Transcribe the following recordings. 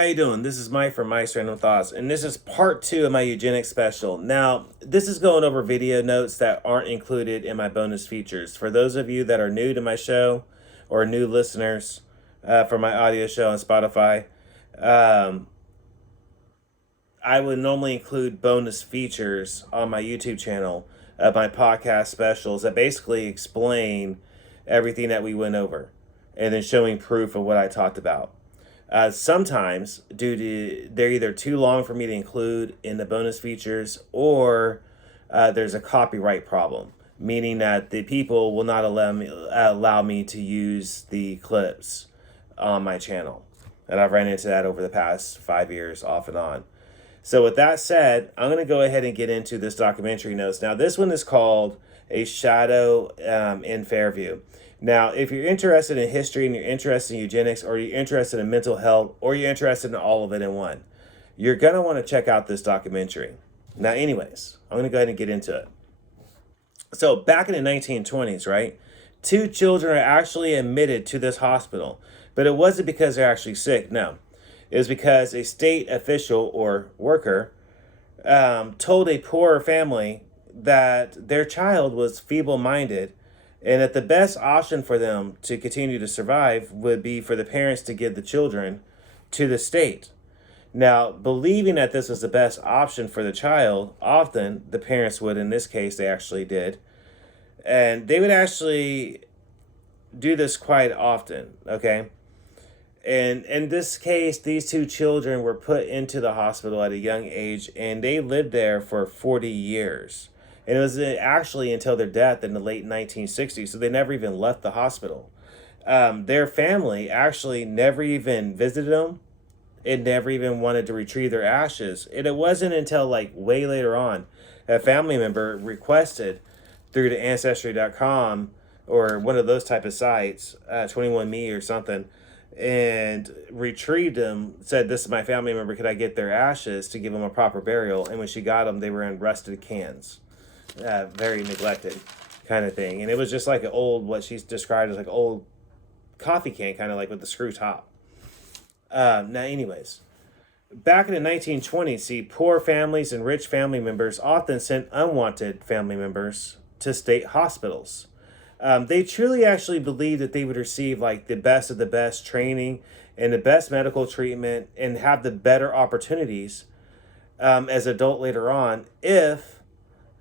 How you doing? This is Mike from Mike's Random Thoughts, and this is part 2 of my eugenics special. Now, this is going over video notes that aren't included in my bonus features. For those of you that are new to my show or new listeners for my audio show on Spotify, I would normally include bonus features on my YouTube channel, my podcast specials that basically explain everything that we went over and then showing proof of what I talked about. Sometimes, due to they're either too long for me to include in the bonus features, or there's a copyright problem, meaning that the people will not allow me to use the clips on my channel. And I've ran into that over the past 5 years, off and on. So with that said, I'm going to go ahead and get into this documentary notes. Now, this one is called A Shadow in Fairview. Now, if you're interested in history and you're interested in eugenics, or you're interested in mental health, or you're interested in all of it in one, you're going to want to check out this documentary. Now, anyways, I'm going to go ahead and get into it. So back in the 1920s, right, 2 children are actually admitted to this hospital, but it wasn't because they're actually sick. No, it was because a state official or worker told a poor family that their child was feeble-minded, and that the best option for them to continue to survive would be for the parents to give the children to the state. Now, believing that this was the best option for the child, often the parents would, in this case, they actually did. And they would actually do this quite often, okay? And in this case, these 2 children were put into the hospital at a young age, and they lived there for 40 years. And it was actually until their death in the late 1960s, so they never even left the hospital. Their family actually never even visited them. It never even wanted to retrieve their ashes. And it wasn't until like way later on, a family member requested through the Ancestry.com or one of those type of sites, 21Me or something, and retrieved them, said, "This is my family member, could I get their ashes to give them a proper burial?" And when she got them, they were in rusted cans. Very neglected kind of thing. And it was just like an old, what she's described as like old coffee can, kind of like with the screw top. Now, anyways, back in the 1920s, see, poor families and rich family members often sent unwanted family members to state hospitals. They truly actually believed that they would receive like the best of the best training and the best medical treatment and have the better opportunities as adult later on if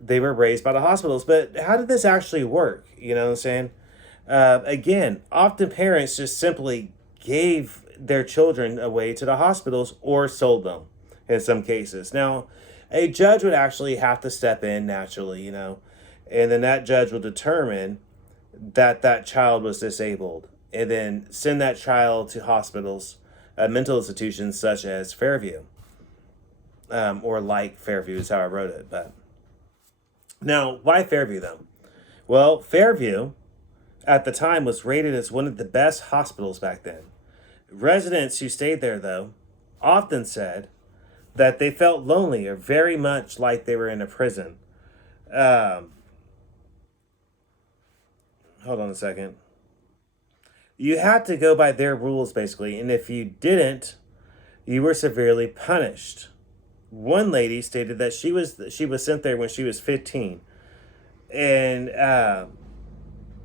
they were raised by the hospitals. But how did this actually work? You know what I'm saying? Again, often parents just simply gave their children away to the hospitals or sold them in some cases. Now, a judge would actually have to step in naturally, and then that judge will determine that that child was disabled and then send that child to hospitals, mental institutions such as Fairview, or like Fairview is how I wrote it. But now, why Fairview, though? Well, Fairview, at the time, was rated as one of the best hospitals back then. Residents who stayed there, though, often said that they felt lonely or very much like they were in a prison. Hold on a second. You had to go by their rules, basically, and if you didn't, you were severely punished. One lady stated that she was sent there when she was 15, and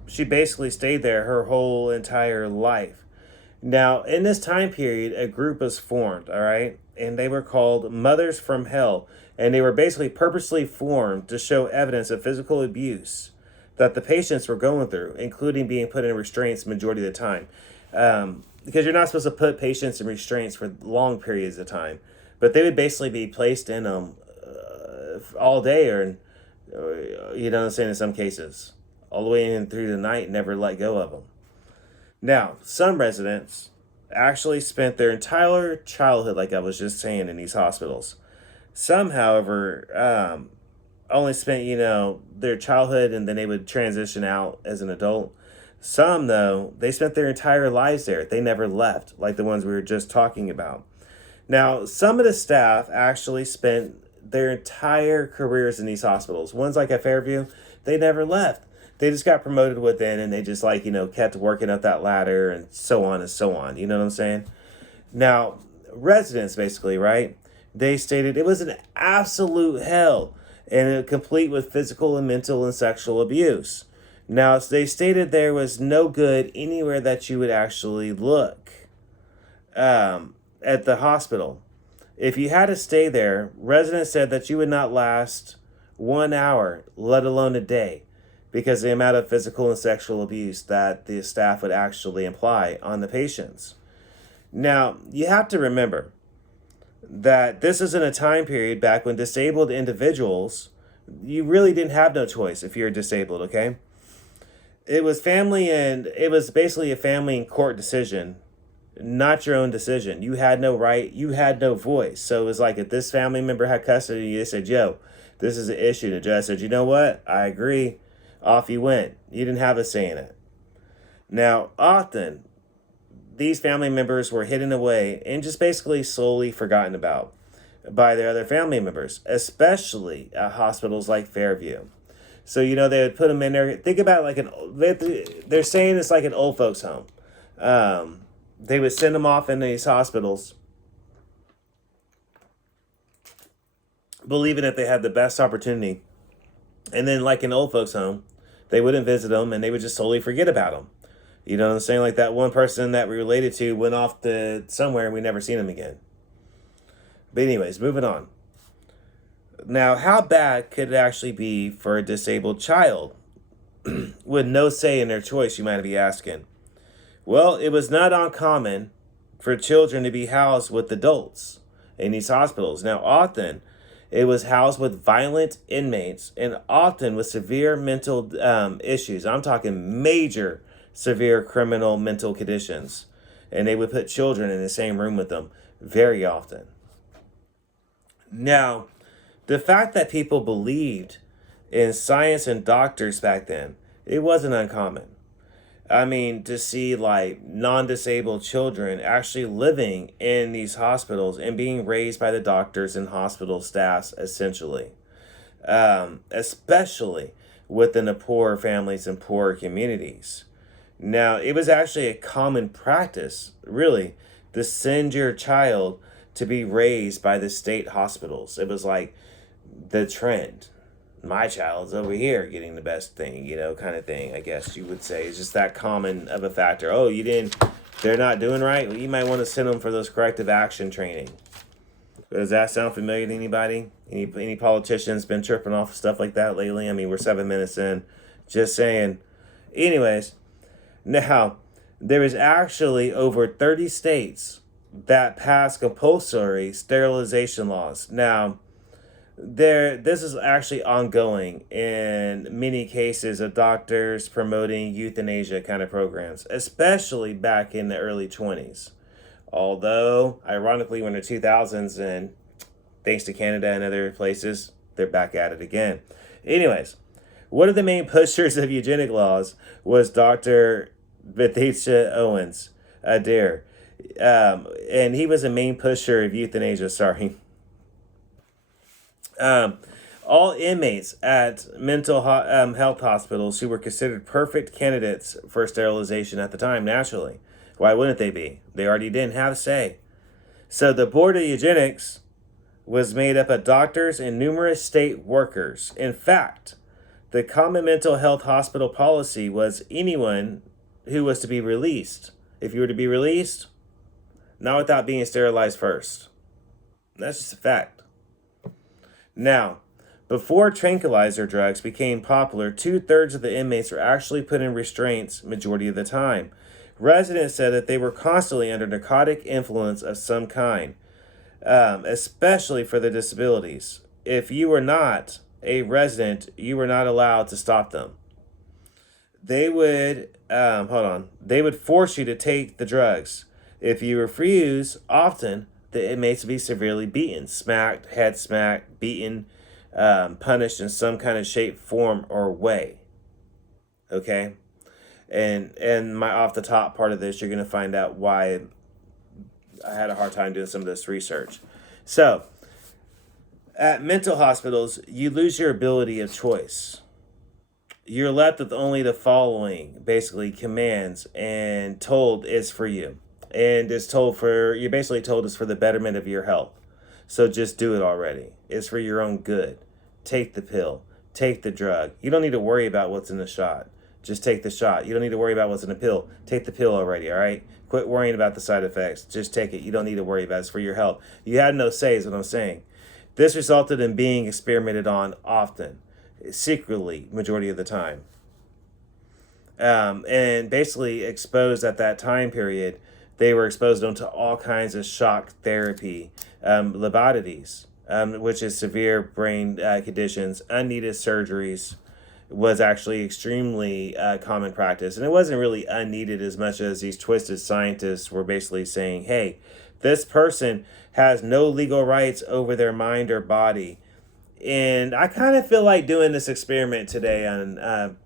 she basically stayed there her whole entire life. Now, in this time period, a group was formed, all right, and they were called Mothers from Hell, and they were basically purposely formed to show evidence of physical abuse that the patients were going through, including being put in restraints majority of the time, because you're not supposed to put patients in restraints for long periods of time. But they would basically be placed in them all day, or you know what I'm saying, in some cases, all the way in through the night, never let go of them. Now, some residents actually spent their entire childhood, like I was just saying, in these hospitals. Some, however, only spent, their childhood and then they would transition out as an adult. Some, though, they spent their entire lives there. They never left, like the ones we were just talking about. Now, some of the staff actually spent their entire careers in these hospitals. Ones like at Fairview, they never left. They just got promoted within, and they just kept working up that ladder and so on and so on. You know what I'm saying? Now, residents, basically, right? They stated it was an absolute hell and complete with physical and mental and sexual abuse. Now, they stated there was no good anywhere that you would actually look at the hospital. If you had to stay there, residents said that you would not last 1 hour, let alone a day, because of the amount of physical and sexual abuse that the staff would actually imply on the patients. Now, you have to remember that this is in a time period back when disabled individuals, you really didn't have no choice if you're disabled, okay? It was basically a family and court decision, not your own decision. You had no right, you had no voice. So it was like if this family member had custody, they said, yo, this is an issue. The judge said, you know what? I agree. Off you went. You didn't have a say in it. Now, often, these family members were hidden away and just basically slowly forgotten about by their other family members, especially at hospitals like Fairview. So, they would put them in there. Think about it like they're saying it's like an old folks home. They would send them off in these hospitals, believing that they had the best opportunity. And then like an old folks home, they wouldn't visit them and they would just slowly forget about them. You know what I'm saying? Like that one person that we related to went off to somewhere and we never seen him again. But anyways, moving on. Now, how bad could it actually be for a disabled child with no say in their choice, you might be asking? Well, it was not uncommon for children to be housed with adults in these hospitals. Now, often it was housed with violent inmates and often with severe mental issues. I'm talking major severe criminal mental conditions. And they would put children in the same room with them very often. Now, the fact that people believed in science and doctors back then, it wasn't uncommon. I mean, to see like non-disabled children actually living in these hospitals and being raised by the doctors and hospital staffs, essentially, especially within the poor families and poor communities. Now, it was actually a common practice, really, to send your child to be raised by the state hospitals. It was like the trend. My child's over here getting the best thing, kind of thing, I guess you would say. It's just that common of a factor. Oh, they're not doing right? Well, you might want to send them for those corrective action training. Does that sound familiar to anybody? Any politicians been tripping off stuff like that lately? I mean, we're 7 minutes in. Just saying. Anyways, now, there is actually over 30 states that pass compulsory sterilization laws. Now, this is actually ongoing in many cases of doctors promoting euthanasia kind of programs, especially back in the early 20s. Although, ironically, when the 2000s, and thanks to Canada and other places, they're back at it again. Anyways, one of the main pushers of eugenic laws was Dr. Bethesda Owens Adair. And he was a main pusher of euthanasia, all inmates at mental health hospitals who were considered perfect candidates for sterilization at the time, naturally. Why wouldn't they be? They already didn't have a say. So the Board of Eugenics was made up of doctors and numerous state workers. In fact, the common mental health hospital policy was anyone who was to be released. If you were to be released, not without being sterilized first. That's just a fact. Now, before tranquilizer drugs became popular, 2/3 of the inmates were actually put in restraints majority of the time. Residents said that they were constantly under narcotic influence of some kind, especially for their disabilities. If you were not a resident, you were not allowed to stop them. They would, they would force you to take the drugs. If you refuse, often the inmates would be severely beaten, smacked, head smacked, beaten, punished in some kind of shape, form, or way. Okay? And my off the top part of this, you're going to find out why I had a hard time doing some of this research. So, at mental hospitals, you lose your ability of choice. You're left with only the following, basically, commands and told is for you. and you're basically told it's for the betterment of your health. So just do it already. It's for your own good. Take the pill. Take the drug. You don't need to worry about what's in the shot. Just take the shot. You don't need to worry about what's in the pill. Take the pill already, all right? Quit worrying about the side effects. Just take it. You don't need to worry about it. It's for your health. You had no say is what I'm saying. This resulted in being experimented on often, secretly, majority of the time. And basically exposed at that time period, they were exposed to all kinds of shock therapy, lobotomies, which is severe brain conditions, unneeded surgeries, was actually extremely common practice. And it wasn't really unneeded as much as these twisted scientists were basically saying, hey, this person has no legal rights over their mind or body. And I kind of feel like doing this experiment today on,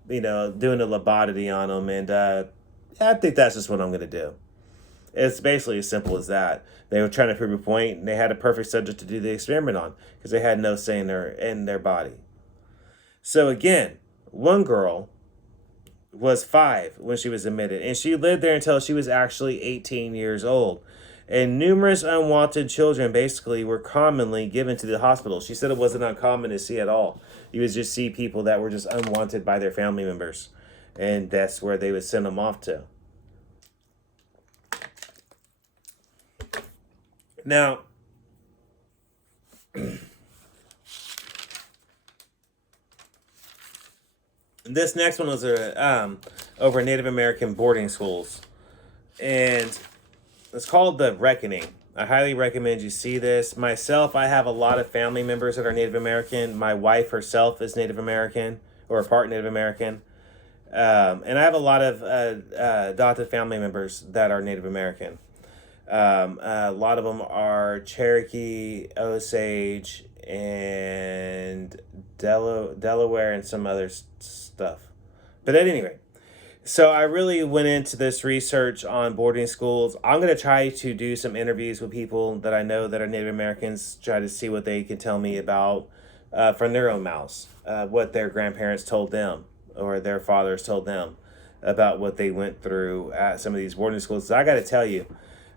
doing a lobotomy on them. And I think that's just what I'm going to do. It's basically as simple as that. They were trying to prove a point, and they had a perfect subject to do the experiment on because they had no say in their body. So again, one girl was 5 when she was admitted, and she lived there until she was actually 18 years old. And numerous unwanted children basically were commonly given to the hospital. She said it wasn't uncommon to see at all. You would just see people that were just unwanted by their family members, and that's where they would send them off to. Now, this next one was over Native American boarding schools, and it's called The Reckoning. I highly recommend you see this. Myself, I have a lot of family members that are Native American. My wife herself is Native American, or a part Native American. And I have a lot of adopted family members that are Native American. A lot of them are Cherokee, Osage, and Delaware, and some other stuff. But at any rate, so I really went into this research on boarding schools. I'm going to try to do some interviews with people that I know that are Native Americans, try to see what they can tell me about from their own mouths, what their grandparents told them or their fathers told them about what they went through at some of these boarding schools. So I got to tell you,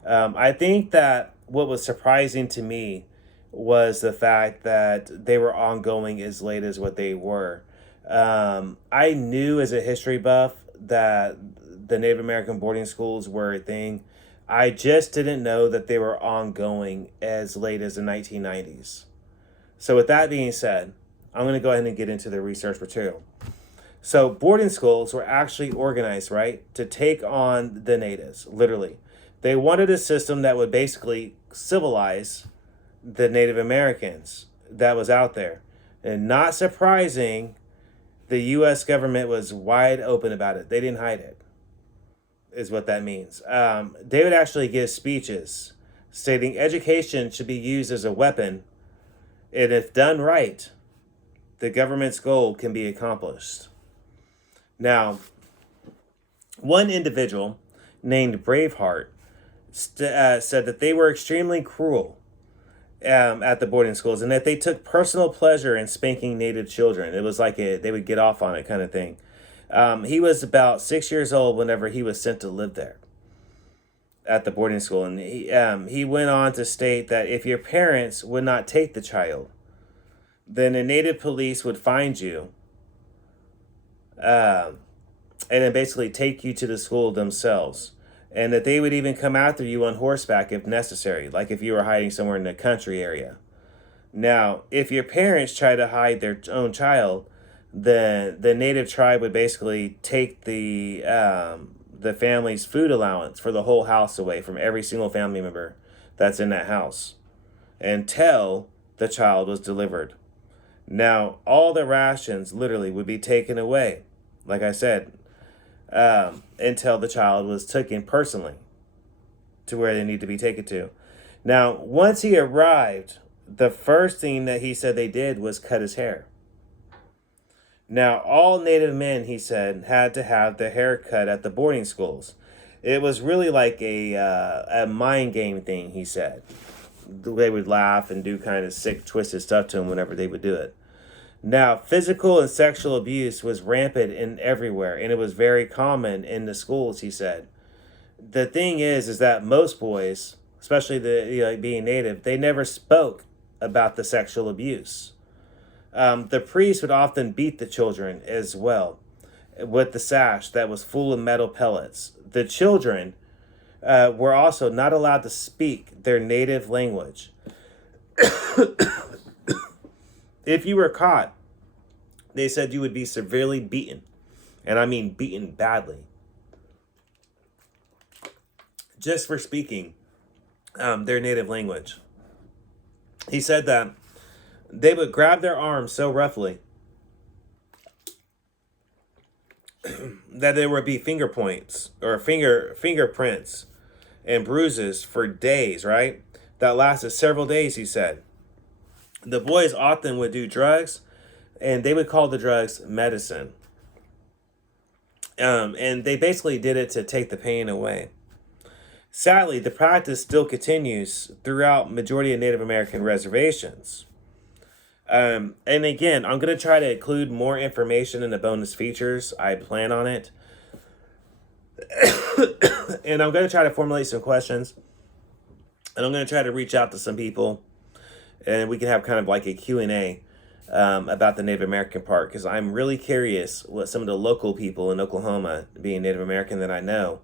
I think that what was surprising to me was the fact that they were ongoing as late as what they were. I knew as a history buff that the Native American boarding schools were a thing. I just didn't know that they were ongoing as late as the 1990s. So with that being said, I'm going to go ahead and get into the research material. So boarding schools were actually organized, right, to take on the natives, literally. They wanted a system that would basically civilize the Native Americans that was out there. And not surprising, the U.S. government was wide open about it. They didn't hide it, is what that means. They would actually give speeches stating education should be used as a weapon, and if done right, the government's goal can be accomplished. Now, one individual named Braveheart said that they were extremely cruel at the boarding schools, and that they took personal pleasure in spanking Native children. It was like they would get off on it kind of thing. He was about 6 years old whenever he was sent to live there at the boarding school, and he went on to state that if your parents would not take the child, then the Native police would find you, and then basically take you to the school themselves. And that they would even come after you on horseback if necessary, like if you were hiding somewhere in the country area. Now, if your parents try to hide their own child, then the Native tribe would basically take the family's food allowance for the whole house away from every single family member that's in that house until the child was delivered. Now, all the rations literally would be taken away, like I said, until the child was taken personally to where they need to be taken to. Now, once he arrived, the first thing that he said they did was cut his hair. Now, all Native men, he said, had to have their hair cut at the boarding schools. It was really like a mind game thing, he said. They would laugh and do kind of sick, twisted stuff to him whenever they would do it. Now, physical and sexual abuse was rampant in everywhere, and it was very common in the schools, he said. the thing is that most boys, especially being native, they never spoke about the sexual abuse. The priest would often beat the children as well with the sash that was full of metal pellets. The children were also not allowed to speak their native language. If you were caught, they said you would be severely beaten. And I mean beaten badly. Just for speaking their native language. He said that they would grab their arms so roughly that there would be finger points or fingerprints and bruises for days, right? That lasted several days, he said. The boys often would do drugs, and they would call the drugs medicine. And they basically did it to take the pain away. Sadly, the practice still continues throughout majority of Native American reservations. And again, I'm going to try to include more information in the bonus features. I plan on it. And I'm going to try to formulate some questions. And I'm going to try to reach out to some people. And we can have kind of like a Q&A about the Native American part. Because I'm really curious what some of the local people in Oklahoma, being Native American that I know,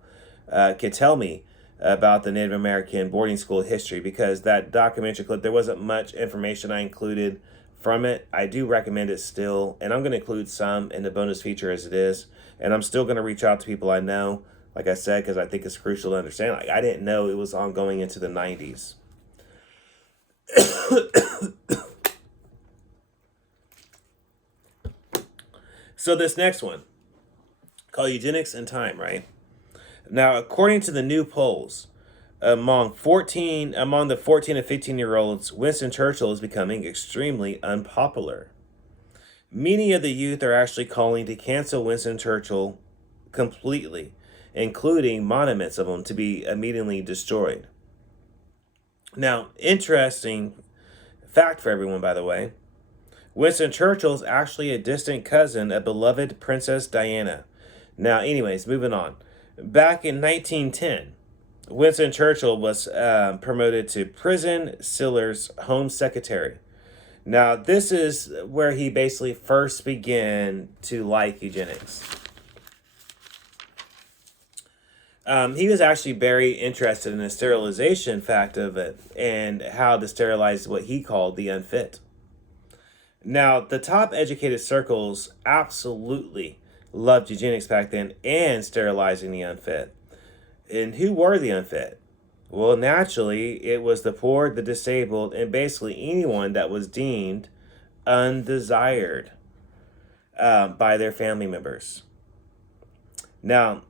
could tell me about the Native American boarding school history. Because that documentary clip, there wasn't much information I included from it. I do recommend it still, and I'm going to include some in the bonus feature as it is, and I'm still going to reach out to people I know, like I said, because I think it's crucial to understand. Like, I didn't know it was ongoing into the 90s. So this next one, called Eugenics and Time, right? Now, according to the new polls, among the 14 and 15-year-olds, Winston Churchill is becoming extremely unpopular. Many of the youth are actually calling to cancel Winston Churchill completely, including monuments of him to be immediately destroyed. Now, interesting fact for everyone, by the way, Winston Churchill is actually a distant cousin of beloved Princess Diana. Now, anyways, moving on. Back in 1910, Winston Churchill was promoted to Prison Sealer's Home Secretary. Now, this is where he basically first began to like eugenics. He was actually very interested in the sterilization fact of it and how to sterilize what he called the unfit. Now, the top educated circles absolutely loved eugenics back then and sterilizing the unfit. And who were the unfit? Well, naturally, it was the poor, the disabled, and basically anyone that was deemed undesired by their family members. Now,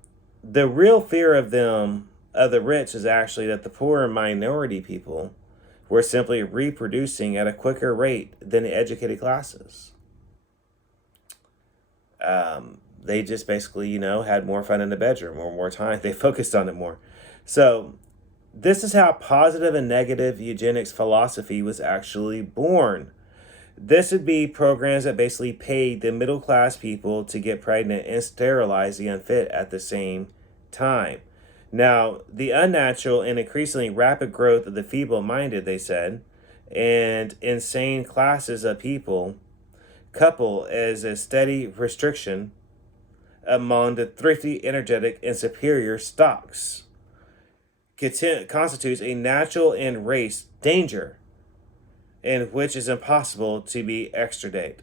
the real fear of the rich is actually that the poor and minority people were simply reproducing at a quicker rate than the educated classes. They just basically, had more fun in the bedroom or more time. They focused on it more. So this is how positive and negative eugenics philosophy was actually born. This would be programs that basically paid the middle class people to get pregnant and sterilize the unfit at the same time. Now, the unnatural and increasingly rapid growth of the feeble-minded, they said, and insane classes of people couple as a steady restriction among the thrifty, energetic, and superior stocks constitutes a natural and race danger in which is impossible to be extricate.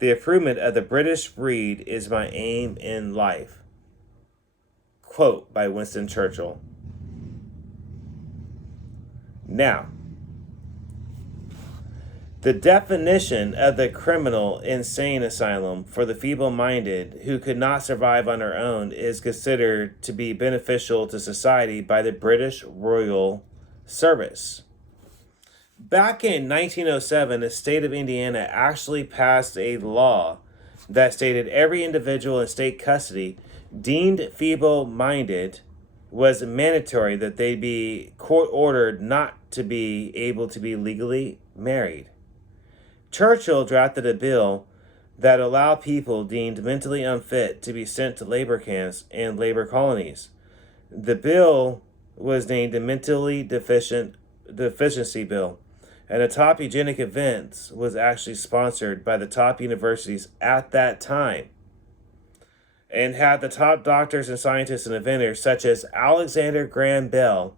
The improvement of the British breed is my aim in life. Quote by Winston Churchill. Now, the definition of the criminal insane asylum for the feeble-minded who could not survive on their own is considered to be beneficial to society by the British Royal Service. Back in 1907, the state of Indiana actually passed a law that stated every individual in state custody deemed feeble-minded was mandatory that they be court-ordered not to be able to be legally married. Churchill drafted a bill that allowed people deemed mentally unfit to be sent to labor camps and labor colonies. The bill was named the Mentally Deficiency Bill, and the top eugenic events was actually sponsored by the top universities at that time and had the top doctors and scientists and inventors such as Alexander Graham Bell,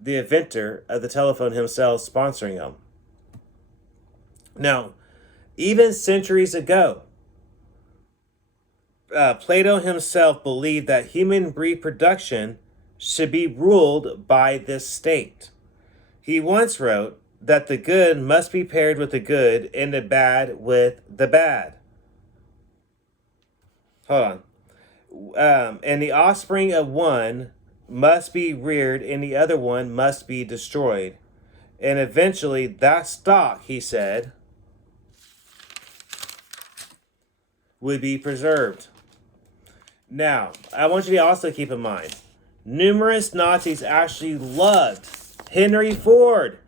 the inventor of the telephone himself, sponsoring them. Now, even centuries ago, Plato himself believed that human reproduction should be ruled by this state. He once wrote that the good must be paired with the good and the bad with the bad. Hold on. And the offspring of one must be reared and the other one must be destroyed. And eventually that stock, he said, would be preserved. Now, I want you to also keep in mind, numerous Nazis actually loved Henry Ford,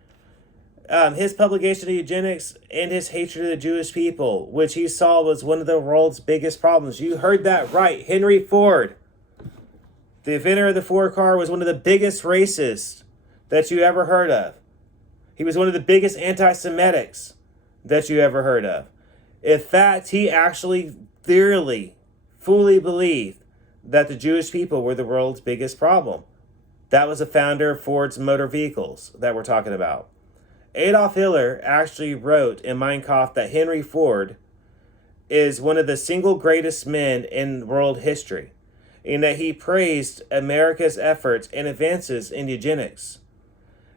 his publication of Eugenics, and his hatred of the Jewish people, which he saw was one of the world's biggest problems. You heard that right. Henry Ford, the inventor of the Ford car, was one of the biggest racists that you ever heard of. He was one of the biggest anti-Semitics that you ever heard of. In fact, he actually fully believed that the Jewish people were the world's biggest problem. That was the founder of Ford's motor vehicles that we're talking about. Adolf Hitler actually wrote in Mein Kampf that Henry Ford is one of the single greatest men in world history, and that he praised America's efforts and advances in eugenics,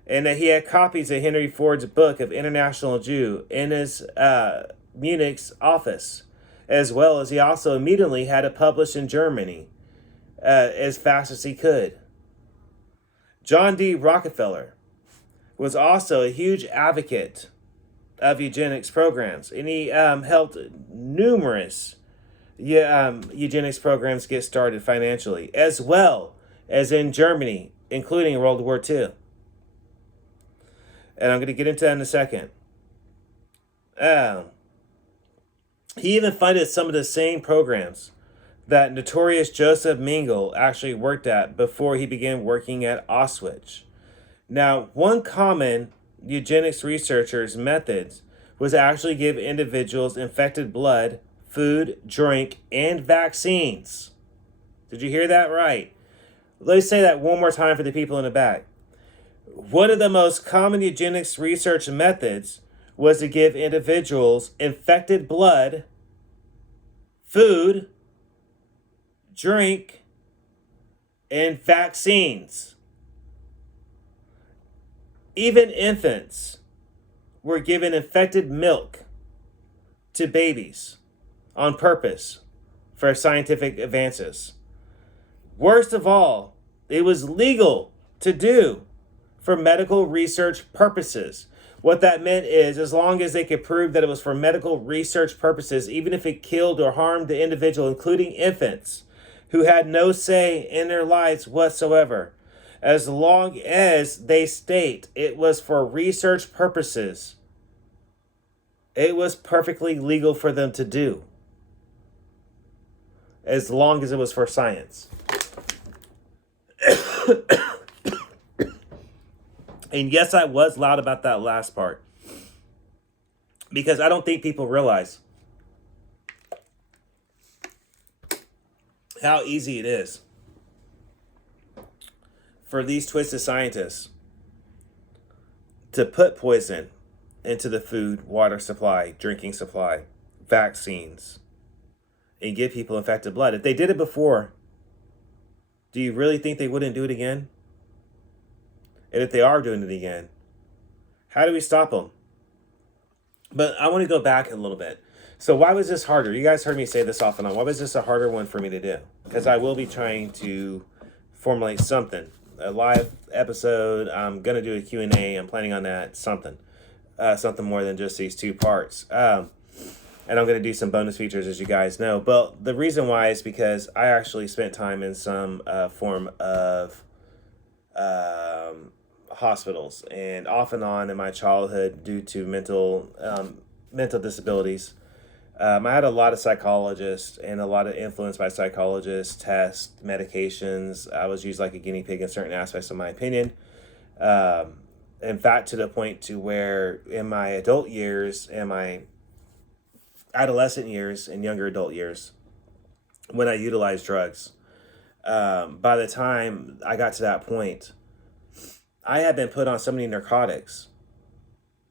and that he had copies of Henry Ford's book of International Jew in his Munich's office, as well as he also immediately had it published in Germany as fast as he could. John D. Rockefeller was also a huge advocate of eugenics programs, and he helped numerous eugenics programs get started financially, as well as in Germany, including World War II. And I'm going to get into that in a second. He even funded some of the same programs that notorious Joseph Mengele actually worked at before he began working at Auschwitz. Now, one common eugenics researcher's methods was actually give individuals infected blood, food, drink, and vaccines. Did you hear that right? Let me say that one more time for the people in the back. One of the most common eugenics research methods was to give individuals infected blood, food, drink, and vaccines. Even infants were given infected milk to babies on purpose for scientific advances. Worst of all, it was legal to do for medical research purposes. What that meant is, as long as they could prove that it was for medical research purposes, even if it killed or harmed the individual, including infants who had no say in their lives whatsoever, as long as they state it was for research purposes, it was perfectly legal for them to do, as long as it was for science. And yes, I was loud about that last part, because I don't think people realize how easy it is for these twisted scientists to put poison into the food, water supply, drinking supply, vaccines, and give people infected blood. If they did it before, do you really think they wouldn't do it again? And if they are doing it again, how do we stop them? But I want to go back a little bit. So why was this harder? You guys heard me say this off and on. Why was this a harder one for me to do? Because I will be trying to formulate something. A live episode. I'm going to do a Q&A. I'm planning on that. Something more than just these two parts. And I'm going to do some bonus features, as you guys know. But the reason why is because I actually spent time in some form of hospitals, and off and on in my childhood due to mental disabilities. I had a lot of psychologists and a lot of influence by psychologists, tests, medications. I was used like a guinea pig in certain aspects of my opinion. Um, in fact, to the point to where in my adult years and my adolescent years and younger adult years, when I utilized drugs, by the time I got to that point, I had been put on so many narcotics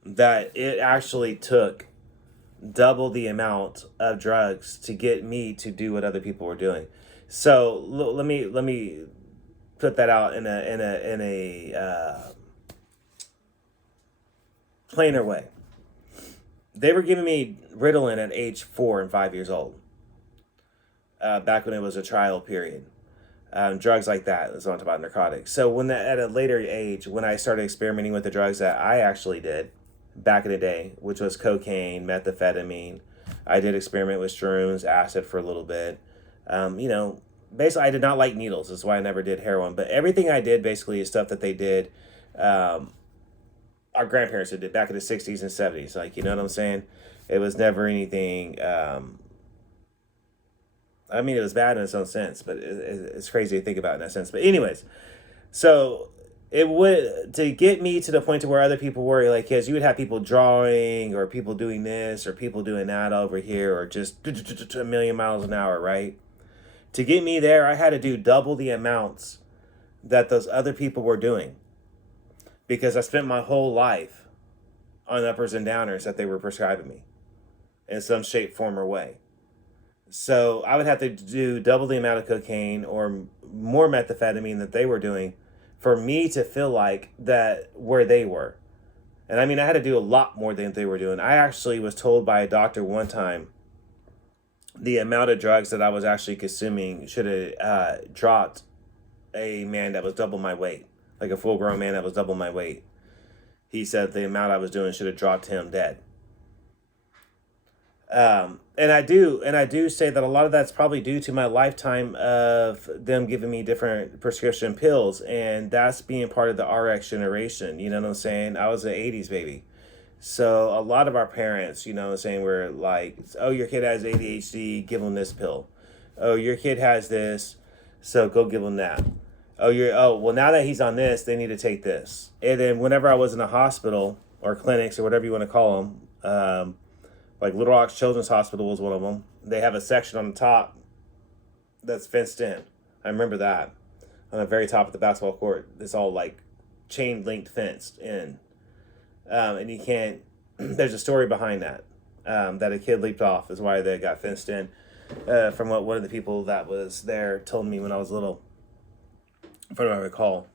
that it actually took double the amount of drugs to get me to do what other people were doing. So let me put that out in a plainer way. They were giving me Ritalin at age 4 and 5 years old. Back when it was a trial period. Drugs like that. Let's not talk about narcotics. So at a later age, when I started experimenting with the drugs that I actually did back in the day, which was cocaine, methamphetamine, I did experiment with shrooms, acid for a little bit. Basically, I did not like needles. That's why I never did heroin. But everything I did basically is stuff that they did. Our grandparents did back in the 60s and 70s. Like, you know what I'm saying? It was never anything. It was bad in its own sense, but it's crazy to think about in that sense. But anyways, so it would, to get me to the point to where other people were like, yes, you would have people drawing or people doing this or people doing that over here or just a million miles an hour, right? To get me there, I had to do double the amounts that those other people were doing because I spent my whole life on uppers and downers that they were prescribing me in some shape, form, or way. So I would have to do double the amount of cocaine or more methamphetamine that they were doing for me to feel like that where they were. And I mean, I had to do a lot more than they were doing. I actually was told by a doctor one time the amount of drugs that I was actually consuming should have dropped a man that was double my weight, like a full grown man that was double my weight. He said the amount I was doing should have dropped him dead. And I do say that a lot of that's probably due to my lifetime of them giving me different prescription pills, and that's being part of the RX generation. You know what I'm saying? I was an 80s baby. So a lot of our parents, you know what I'm saying, were like, oh, your kid has ADHD, give him this pill. Oh, your kid has this, so go give him that. Well, now that he's on this, they need to take this. And then whenever I was in a hospital or clinics or whatever you want to call them, like Little Rock Children's Hospital was one of them. They have a section on the top that's fenced in. I remember that. On the very top of the basketball court, it's all like chain linked fenced in. And you can't, there's a story behind that. That a kid leaped off is why they got fenced in. From what one of the people that was there told me when I was little. From what I recall.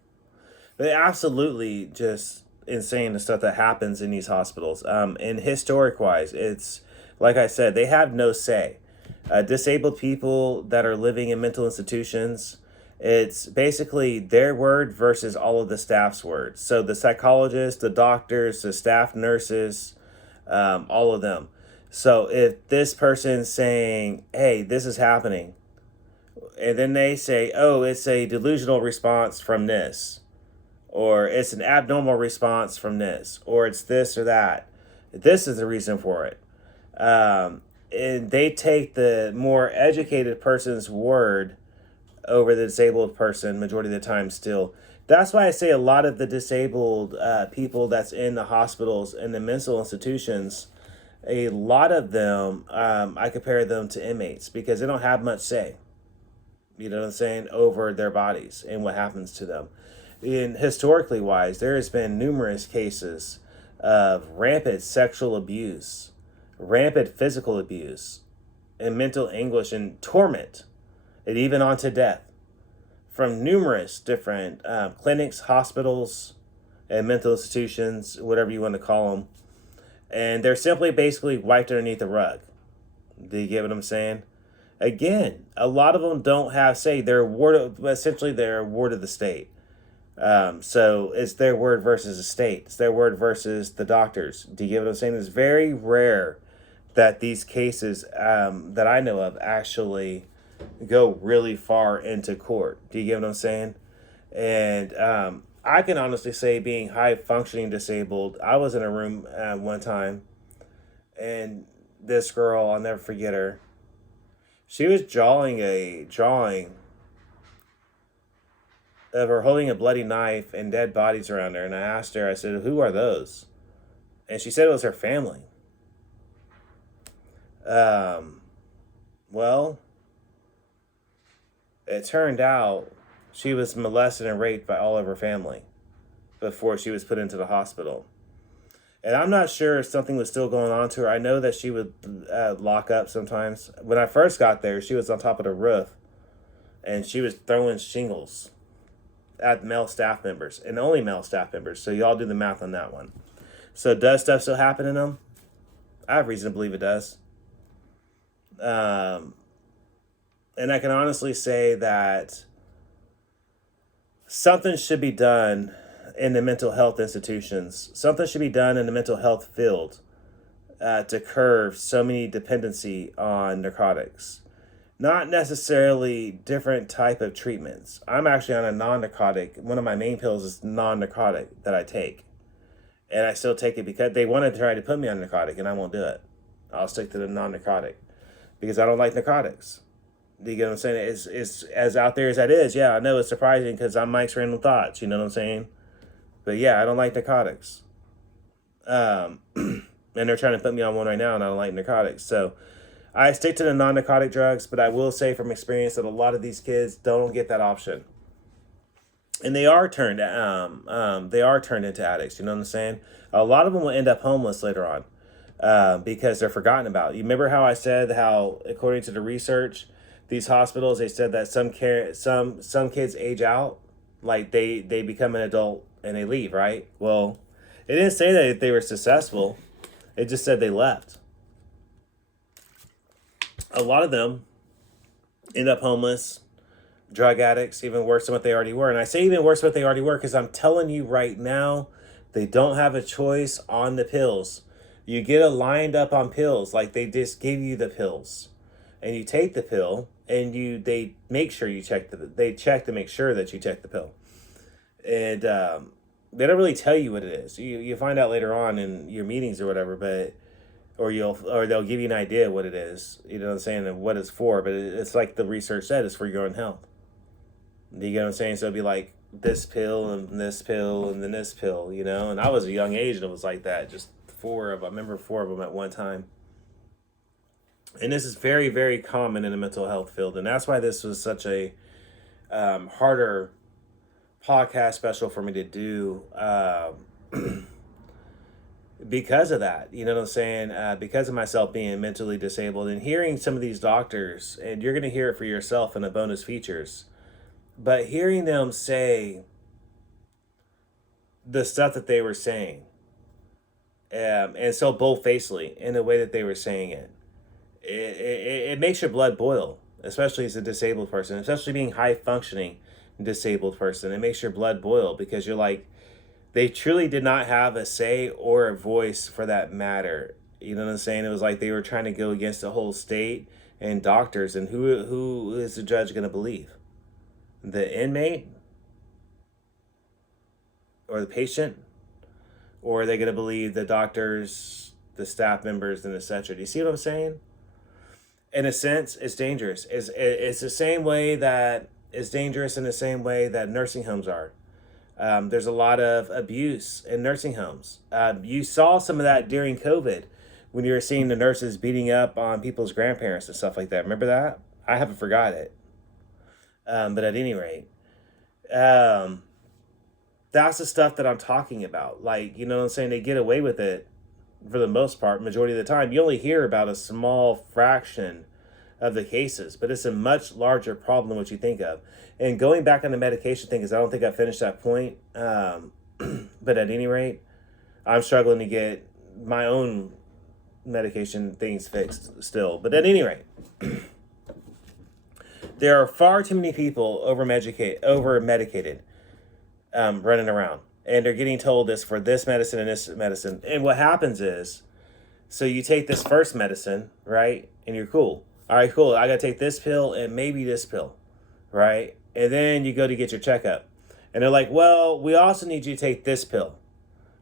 But absolutely just insane the stuff that happens in these hospitals. And historic wise, it's like I said, they have no say. Disabled people that are living in mental institutions, it's basically their word versus all of the staff's words. So the psychologists, the doctors, the staff nurses, all of them. So if this person's saying, hey, this is happening, and then they say, oh, it's a delusional response from this, or it's an abnormal response from this, or it's this or that. This is the reason for it. And they take the more educated person's word over the disabled person majority of the time still. That's why I say a lot of the disabled people that's in the hospitals and the mental institutions, a lot of them, I compare them to inmates because they don't have much say, you know what I'm saying, over their bodies and what happens to them. In historically wise, there has been numerous cases of rampant sexual abuse, rampant physical abuse, and mental anguish and torment, and even on to death, from numerous different clinics, hospitals, and mental institutions, whatever you want to call them. And they're simply basically wiped underneath the rug. Do you get what I'm saying? Again, a lot of them don't have say. They're essentially they're a ward of the state. So it's their word versus the state. It's their word versus the doctors. Do you get what I'm saying? It's very rare that these cases that I know of actually go really far into court. Do you get what I'm saying? And I can honestly say, being high functioning disabled, I was in a room one time, and this girl, I'll never forget her. She was drawing a drawing of her holding a bloody knife and dead bodies around her. And I asked her, I said, who are those? And she said it was her family. Well, it turned out she was molested and raped by all of her family before she was put into the hospital. And I'm not sure if something was still going on to her. I know that she would lock up sometimes. When I first got there, she was on top of the roof and she was throwing shingles at male staff members, and only male staff members. So y'all do the math on that one. So does stuff still happen in them? I have reason to believe it does. And I can honestly say that something should be done in the mental health institutions. Something should be done in the mental health field to curb so many dependency on narcotics. Not necessarily different type of treatments. I'm actually on a non-narcotic. One of my main pills is non-narcotic that I take. And I still take it because they want to try to put me on narcotic and I won't do it. I'll stick to the non-narcotic because I don't like narcotics. You get what I'm saying? It's as out there as that is. Yeah, I know it's surprising because I'm Mike's Random Thoughts. You know what I'm saying? But yeah, I don't like narcotics. And they're trying to put me on one right now and I don't like narcotics. So I stick to the non-narcotic drugs, but I will say from experience that a lot of these kids don't get that option. And they are turned into addicts. You know what I'm saying? A lot of them will end up homeless later on because they're forgotten about. You remember how I said how, according to the research, these hospitals, they said that some kids age out, like they become an adult and they leave, right? Well, it didn't say that they were successful. It just said they left. A lot of them end up homeless, drug addicts, even worse than what they already were. And I say even worse than what they already were because I'm telling you right now, they don't have a choice on the pills. You get lined up on pills, like they just give you the pills. And you take the pill and they make sure you check to make sure that you check the pill. And they don't really tell you what it is. You find out later on in your meetings or whatever, but or they'll give you an idea of what it is. You know what I'm saying, and what it's for. But it's like the research said, it's for your own health. You get what I'm saying? So it'd be like this pill and this pill and then this pill, you know. And I was a young age and it was like that. Just I remember 4 of them at one time. And this is very, very common in the mental health field. And that's why this was such a harder podcast special for me to do because of that. You know what I'm saying? Because of myself being mentally disabled and hearing some of these doctors, and you're going to hear it for yourself in the bonus features, but hearing them say the stuff that they were saying, and so bold-facedly in the way that they were saying it, it makes your blood boil, especially as a disabled person, especially being high-functioning disabled person. It makes your blood boil because you're like, they truly did not have a say or a voice for that matter. You know what I'm saying? It was like they were trying to go against the whole state and doctors. And who is the judge going to believe? The inmate? Or the patient? Or are they going to believe the doctors, the staff members, and etc.? Do you see what I'm saying? In a sense, it's dangerous. It's the same way that it's dangerous in the same way that nursing homes are. There's a lot of abuse in nursing homes. You saw some of that during COVID when you were seeing the nurses beating up on people's grandparents and stuff like that. Remember that? I haven't forgot it. But at any rate, that's the stuff that I'm talking about. Like, you know what I'm saying? They get away with it for the most part, majority of the time. You only hear about a small fraction of the cases, but it's a much larger problem than what you think of. And going back on the medication thing, because I don't think I finished that point, but at any rate, I'm struggling to get my own medication things fixed still. But at any rate, there are far too many people over medicated running around, and they're getting told this for this medicine and this medicine. And what happens is, so you take this first medicine, right, and you're cool. All right, cool. I got to take this pill and maybe this pill, right? And then you go to get your checkup. And they're like, well, we also need you to take this pill.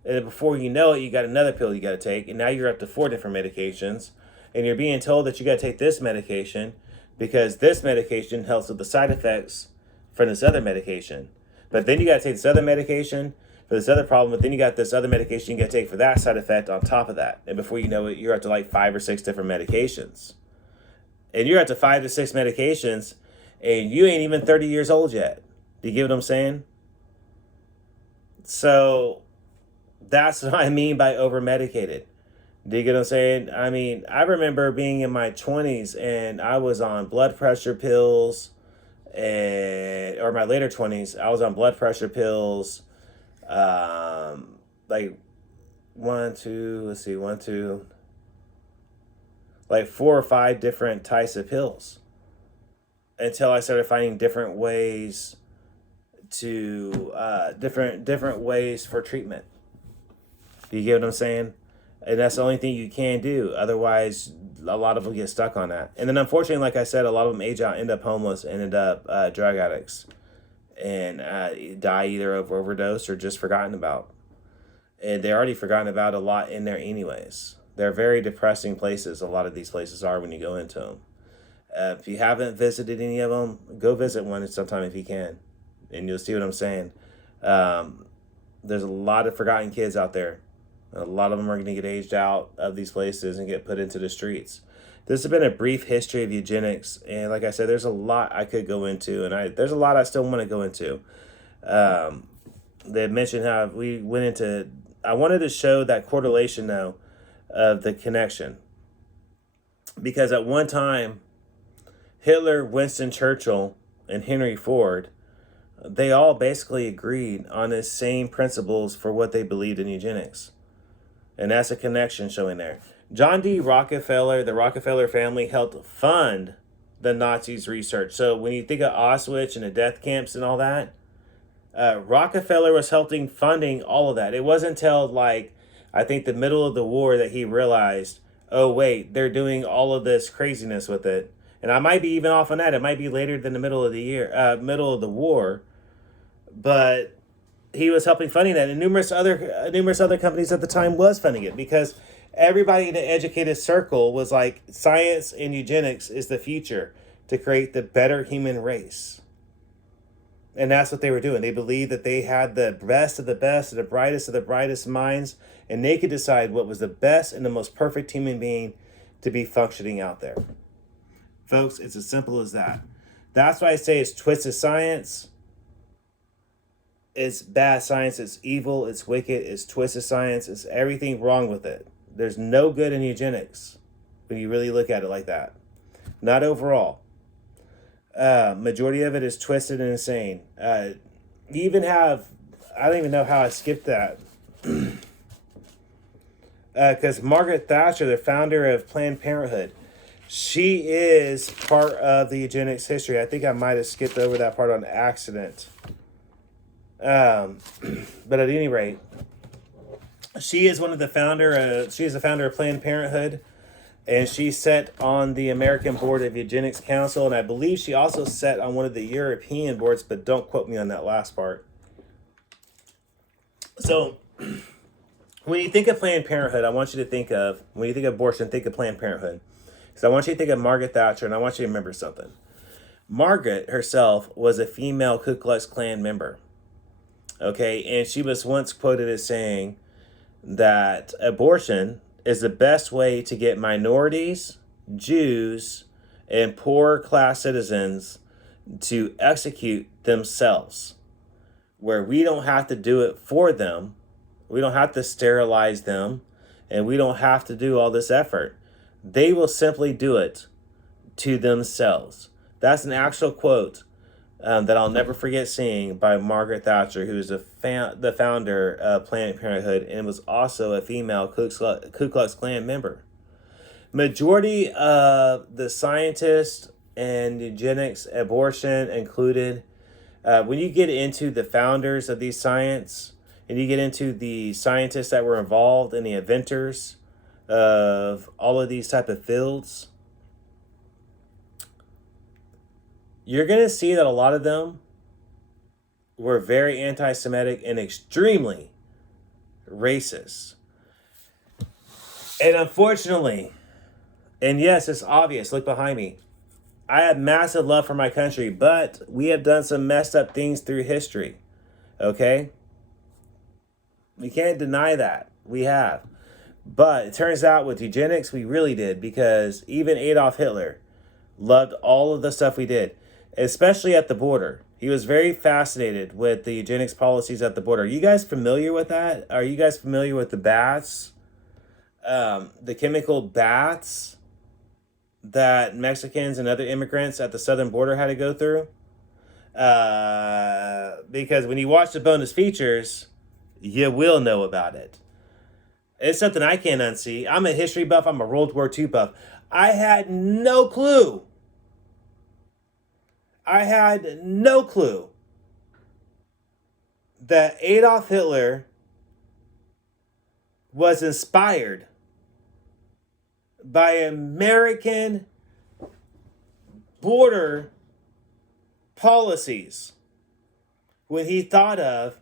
And before you know it, you got another pill you got to take. And now you're up to 4 different medications. and you're being told that you got to take this medication because this medication helps with the side effects from this other medication. But then you got to take this other medication for this other problem, but then you got this other medication you got to take for that side effect on top of that. And before you know it, you're up to like 5 or 6 different medications. And you're up to 5 to 6 medications, and you ain't even 30 years old yet. Do you get what I'm saying? So that's what I mean by over-medicated. Do you get what I'm saying? I mean, I remember being in my 20s, and I was on blood pressure pills, or my later 20s, I was on blood pressure pills, like like 4 or 5 different types of pills until I started finding different ways to different ways for treatment. Do you get what I'm saying? And that's the only thing you can do. Otherwise, a lot of them get stuck on that. And then unfortunately, like I said, a lot of them age out, end up homeless, and end up drug addicts, and die either of overdose or just forgotten about. And they're already forgotten about a lot in there anyways. They're very depressing places. A lot of these places are when you go into them. If you haven't visited any of them, go visit one sometime if you can, and you'll see what I'm saying. There's a lot of forgotten kids out there. A lot of them are going to get aged out of these places and get put into the streets. This has been a brief history of eugenics, and like I said, there's a lot I could go into, and there's a lot I still want to go into. They mentioned how we went into. I wanted to show that correlation, though, of the connection, because at one time, Hitler, Winston Churchill, and Henry Ford, they all basically agreed on the same principles for what they believed in eugenics. And that's a connection showing there. John D. Rockefeller, the Rockefeller family, helped fund the Nazis' research. So when you think of Auschwitz and the death camps and all that, Rockefeller was helping funding all of that. It wasn't until I think the middle of the war that he realized, oh wait, they're doing all of this craziness with it. And I might be even off on that. It might be later than the middle of the war, but he was helping funding that, and numerous other companies at the time was funding it, because everybody in the educated circle was like, science and eugenics is the future to create the better human race. And that's what they were doing. They believed that they had the best of the best and the brightest minds, and they could decide what was the best and the most perfect human being to be functioning out there. Folks, it's as simple as that. That's why I say it's twisted science. It's bad science, it's evil, it's wicked, it's twisted science, it's everything wrong with it. There's no good in eugenics when you really look at it like that. Not overall. Majority of it is twisted and insane. You even have, I don't even know how I skipped that. Because Margaret Thatcher, the founder of Planned Parenthood, she is part of the eugenics history. I think I might have skipped over that part on accident. But at any rate, she is the founder of Planned Parenthood, and she sat on the American Board of Eugenics Council, and I believe she also sat on one of the European boards, but don't quote me on that last part. So, when you think of Planned Parenthood, I want you to think of, when you think of abortion, think of Planned Parenthood. So I want you to think of Margaret Thatcher, and I want you to remember something. Margaret herself was a female Ku Klux Klan member. Okay, and she was once quoted as saying that abortion is the best way to get minorities, Jews, and poor class citizens to execute themselves, where we don't have to do it for them, we don't have to sterilize them, and we don't have to do all this effort. They will simply do it to themselves. That's an actual quote that I'll never forget seeing by Margaret Thatcher, who is the founder of Planned Parenthood and was also a female Ku Klux Klan member. Majority of the scientists and eugenics, abortion included, when you get into the founders of these science, and you get into the scientists that were involved and the inventors of all of these type of fields, you're going to see that a lot of them were very anti-Semitic and extremely racist. And unfortunately, And yes, it's obvious. Look behind me. I have massive love for my country, but we have done some messed up things through history. Okay? We can't deny that. We have. But it turns out with eugenics, we really did, because even Adolf Hitler loved all of the stuff we did, especially at the border. He was very fascinated with the eugenics policies at the border. Are you guys familiar with that? Are you guys familiar with the baths? The chemical baths that Mexicans and other immigrants at the southern border had to go through? Because when you watch the bonus features, you will know about it. It's something I can't unsee. I'm a history buff. I'm a World War II buff. I had no clue. That Adolf Hitler was inspired by American border policies when he thought of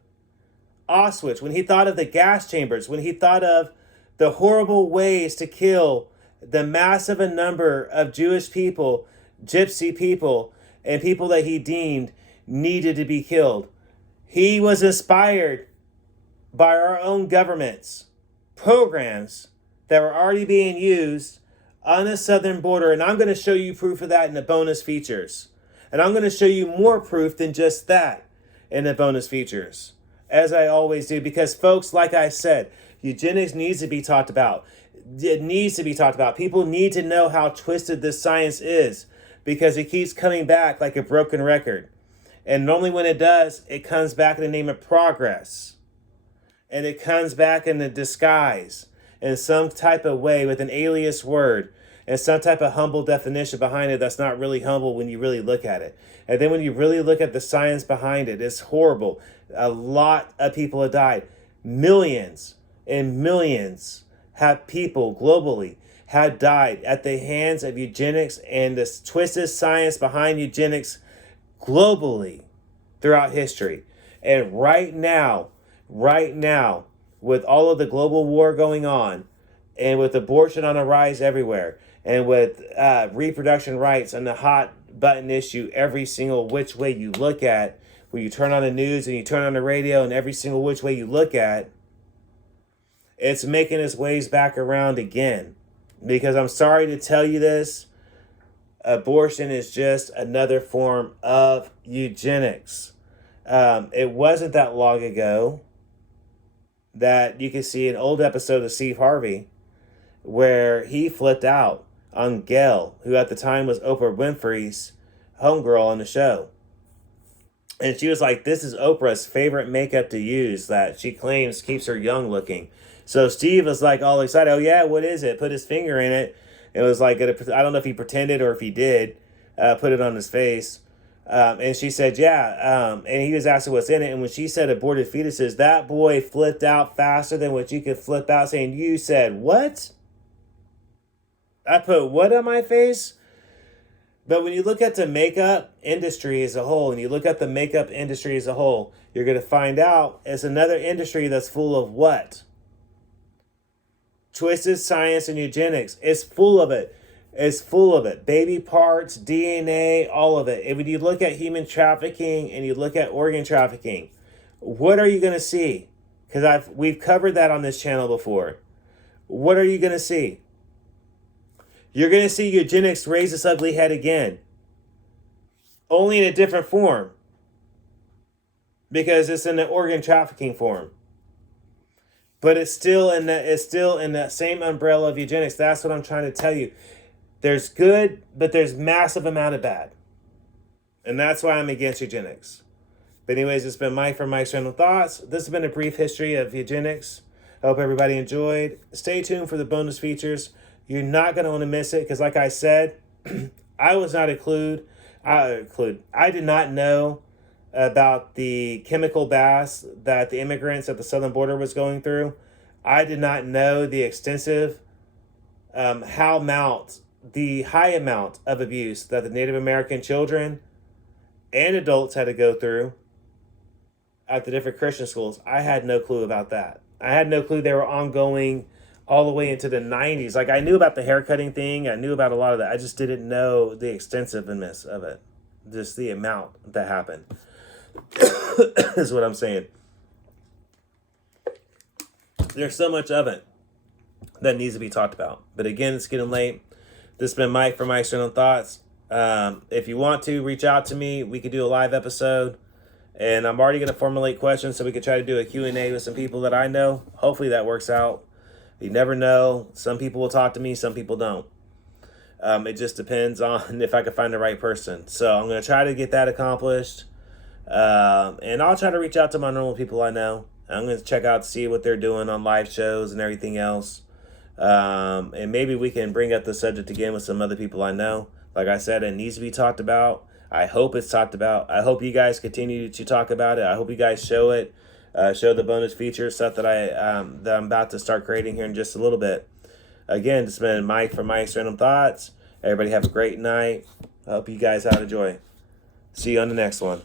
Auschwitz, when he thought of the gas chambers, when he thought of the horrible ways to kill the massive number of Jewish people, gypsy people, and people that he deemed needed to be killed. He was inspired by our own government's programs that were already being used on the southern border. And I'm going to show you proof of that in the bonus features. And I'm going to show you more proof than just that in the bonus features, as I always do, because folks, like I said, eugenics needs to be talked about. It needs to be talked about. People need to know how twisted this science is, because it keeps coming back like a broken record. And normally when it does, it comes back in the name of progress. And it comes back in a disguise, in some type of way, with an alias word and some type of humble definition behind it that's not really humble when you really look at it. And then when you really look at the science behind it, it's horrible. A lot of people have died. Millions and millions have people globally have died at the hands of eugenics and the twisted science behind eugenics globally throughout history. And right now, with all of the global war going on, and with abortion on the rise everywhere, and with reproduction rights and the hot button issue every single which way you look at, when you turn on the news and you turn on the radio, and every single which way you look at, it's making its ways back around again. Because I'm sorry to tell you this, abortion is just another form of eugenics. It wasn't that long ago that you could see an old episode of Steve Harvey where he flipped out on Gail, who at the time was Oprah Winfrey's homegirl on the show. And she was like, this is Oprah's favorite makeup to use that she claims keeps her young looking. So Steve was like all excited. Oh yeah, what is it? Put his finger in it. It was like, I don't know if he pretended or if he did put it on his face. And she said, yeah. And he was asking what's in it. And when she said aborted fetuses, that boy flipped out faster than what you could flip out, saying, you said what? I put what on my face? But when you look at the makeup industry as a whole, and you look at the makeup industry as a whole, you're going to find out it's another industry that's full of what? Twisted science and eugenics. It's full of it. It's full of it. Baby parts, DNA, all of it. And when you look at human trafficking and you look at organ trafficking, what are you going to see? Because we've covered that on this channel before. What are you going to see? You're going to see eugenics raise its ugly head again. Only in a different form. Because it's in the organ trafficking form. But it's still in that same umbrella of eugenics. That's what I'm trying to tell you. There's good, but there's massive amount of bad. And that's why I'm against eugenics. But anyways, it's been Mike from Mike's Random Thoughts. This has been a brief history of eugenics. I hope everybody enjoyed. Stay tuned for the bonus features. You're not going to want to miss it because like I said, I was not I did not know about the chemical baths that the immigrants at the southern border was going through. I did not know the extensive the high amount of abuse that the Native American children and adults had to go through at the different Christian schools. I had no clue about that. I had no clue there were ongoing all the way into the 90s. Like, I knew about the haircutting thing. I knew about a lot of that. I just didn't know the extensiveness of it. Just the amount that happened is what I'm saying. There's so much of it that needs to be talked about. But again, it's getting late. This has been Mike from Mike's Random Thoughts. If you want to reach out to me, we could do a live episode. And I'm already going to formulate questions so we could try to do a Q&A with some people that I know. Hopefully that works out. You never know. Some people will talk to me, some people don't. It just depends on if I can find the right person. So I'm going to try to get that accomplished. And I'll try to reach out to my normal people I know. I'm going to check out to see what they're doing on live shows and everything else. And maybe we can bring up the subject again with some other people I know. Like I said, it needs to be talked about. I hope it's talked about. I hope you guys continue to talk about it. I hope you guys show it. Show the bonus features, stuff that I'm about to start creating here in just a little bit. Again, this has been Mike from Mike's Random Thoughts. Everybody have a great night. I hope you guys have enjoy. See you on the next one.